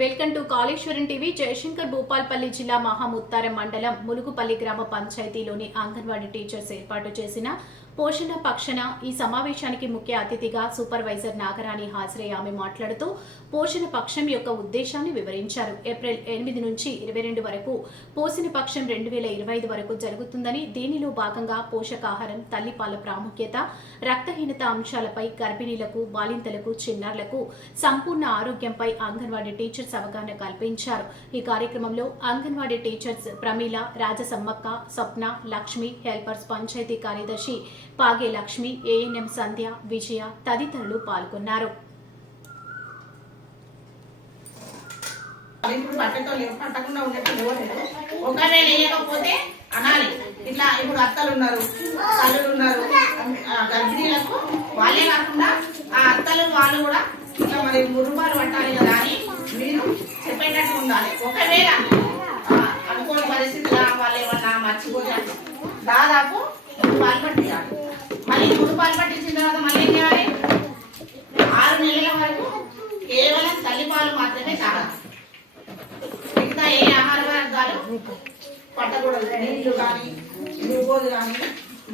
Welcome to Kaleshwaram TV. Jayashankar Bhupalpally జిల్లా మహాముత్తారం మండలం ములుగుపల్లి గ్రామ పంచాయతీలోని అంగన్వాడీ టీచర్స్ ఏర్పాటు చేసిన పోషణ పక్షణ ఈ సమావేశానికి ముఖ్య అతిథిగా సూపర్వైజర్ నాగరాణి హాజరై ఆమె మాట్లాడుతూ పోషణ పక్షం యొక్క ఉద్దేశాన్ని వివరించారు. ఏప్రిల్ 8 నుంచి 22 వరకు పోషణ పక్షం 2025 వరకు జరుగుతుందని, దీనిలో భాగంగా పోషకాహారం, తల్లిపాల ప్రాముఖ్యత, రక్తహీనత అంశాలపై గర్భిణీలకు, బాలింతలకు, చిన్నారులకు సంపూర్ణ ఆరోగ్యంపై అంగన్వాడీ టీచర్స్ అవగాహన కల్పించారు. ఈ కార్యక్రమంలో అంగన్వాడీ టీచర్స్ ప్రమీల, రాజసమ్మక్క, స్వప్న, లక్ష్మి, హెల్పర్స్, పంచాయతీ కార్యదర్శి పాగే లక్ష్మి, ఏఎన్ఎం సంధ్య, విజయ తదితరులు పాల్గొన్నారు. ఒకవేళ వేయకపోతే అనాలి. ఇట్లా ఇప్పుడు అత్తలు ఉన్నారు, తల్లులు ఉన్నారు, గర్భిణీలకు వాళ్ళే కాకుండా ఆ అత్తలు వాళ్ళు కూడా ఇట్లా మరి 3 రూపాయలు పట్టాలి కదా అని మీరు చెప్పేటట్టు ఉండాలి. ఒకవేళ అనుకోని పరిస్థితులు వాళ్ళు ఏమన్నా మర్చిపోతే దాదాపు 3 రూపాయలు పట్టియాలి. మళ్ళీ 3 రూపాయలు పట్టించిన తర్వాత మళ్ళీ ఏం చేయాలి? 6 నెలల వరకు కేవలం తల్లిపాలు మాత్రమే తాగాలి. మిగతా ఏ ఆహార వర్గాలు పట్టకూడదు. నీళ్లు కానీ, గ్లూకోజ్ కానీ,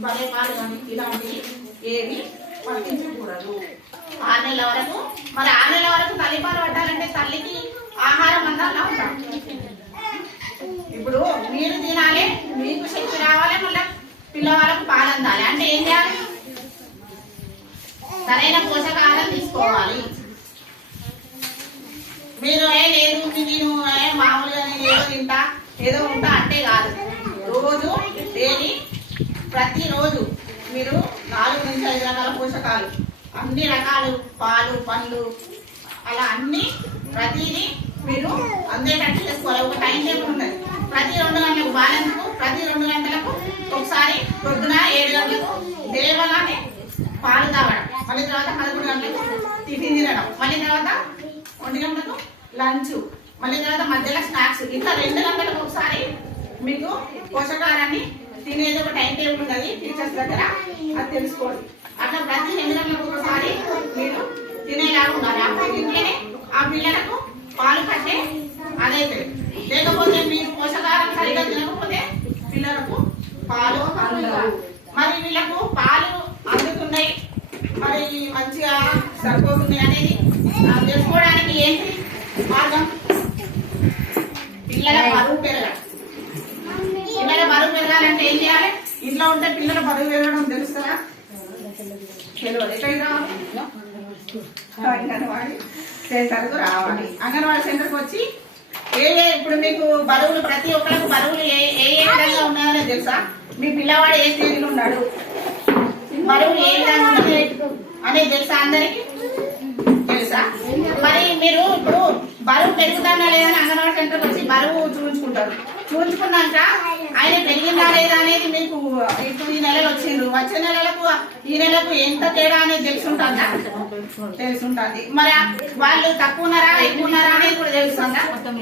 బలే పాలు కానీ ఇలాంటివి ఏవి పట్టించకూడదు 6 నెలల వరకు. మరి 6 నెలల వరకు తల్లిపాలు పట్టాలంటే తల్లికి ఆహారం అంతా ఉంటాం. ఇప్పుడు మీరు తినాలి, మీకు శక్తి రావాలి, మళ్ళీ పిల్లవాళ్ళకు పాలు అందాలి. అంటే ఏం చేయాలి? సరైన పోషకాహారం తీసుకోవాలి. మీరు లేదు నేను మామూలుగా ఏదో తింటా ఏదో ఉంటా అంటే కాదు. రోజు డైలీ ప్రతిరోజు మీరు 4 నుంచి 5 రకాల పోషకాలు, అన్ని రకాలు పాలు, పండ్లు అలా అన్ని ప్రతిదీ మీరు అందేటట్టు చేసుకోవాలి. ఒక టైం టేబుల్ ఉన్నది. ప్రతి 2 గంటలకు బాలెందుకు, ప్రతి 2 గంటలకు ఒకసారి పొద్దున 7 గంటలకు దేవగానే పాలు తాగడం, మళ్ళీ తర్వాత 11 గంటలకు టిఫిన్ తినడం, మళ్ళీ తర్వాత 1 గంటలకు లంచ్, మళ్ళీ తర్వాత మధ్యలో స్నాక్స్. ఇట్లా 2 గంటలకు ఒకసారి మీకు పోషకాహారాన్ని తినేది ఒక టైం టేబుల్ ఉన్నది టీచర్స్ దగ్గర, అది తెలుసుకోండి. అట్లా ప్రతి 2 గంటలకు ఒకసారి మీరు తినేలాగా ఉండాలి. అప్పుడు ఇంట్లోనే ఆ పిల్లలకు పాలు కట్టే అదైతే. లేకపోతే మీరు పోషకాహారం సరిగా తినకపోతే పిల్లలకు పాలు అందవు. మరి వీళ్ళకు పాలు అందుతున్నాయి, మరి మంచిగా సరిపోతున్నాయి అనేది తెలుసుకోవడానికి ఏంటి మార్గం? పిల్లల బరువు పెరగాలి. పిల్లల బరువు పెరగాలంటే ఏం చేయాలి? ఇంట్లో ఉంటే పిల్లల బరువు పెరగడం తెలుస్తారా? తెలియదు. ఎక్కడికి రావాలి? అంగన్వాడీ సెంటర్కు రావాలి. అంగన్వాడీ సెంటర్కి వచ్చి ఇప్పుడు మీకు బరువులు ప్రతి ఒక్కరికి బరువులు ఏ ఏ విధంగా ఉన్నాయో తెలుసా? మీ పిల్లవాడు ఏ స్టేజ్లో ఉన్నాడు, బరువులు ఏ విధంగా ఉన్నది అనేది తెలుసా? అందరికి తెలుసా? మరి మీరు ఇప్పుడు బరువు పెరుగుతుందా లేదని అంగన్వాడీ సెంటర్కి వచ్చి బరువు చూపించుకుంటారు. చూపించుకున్నాక ఆయన పెరిగిందా లేదా అనేది మీకు ఇప్పుడు ఈ నెలలు వచ్చిండ్రు, వచ్చే నెలలకు ఈ నెలకు ఎంత తేడా అనేది తెలుసుంటుందా? తెలుసుంటుంది. మరి వాళ్ళు తక్కువ ఉన్నారా ఎక్కువ ఉన్నారా అనేది కూడా తెలుస్తుందా?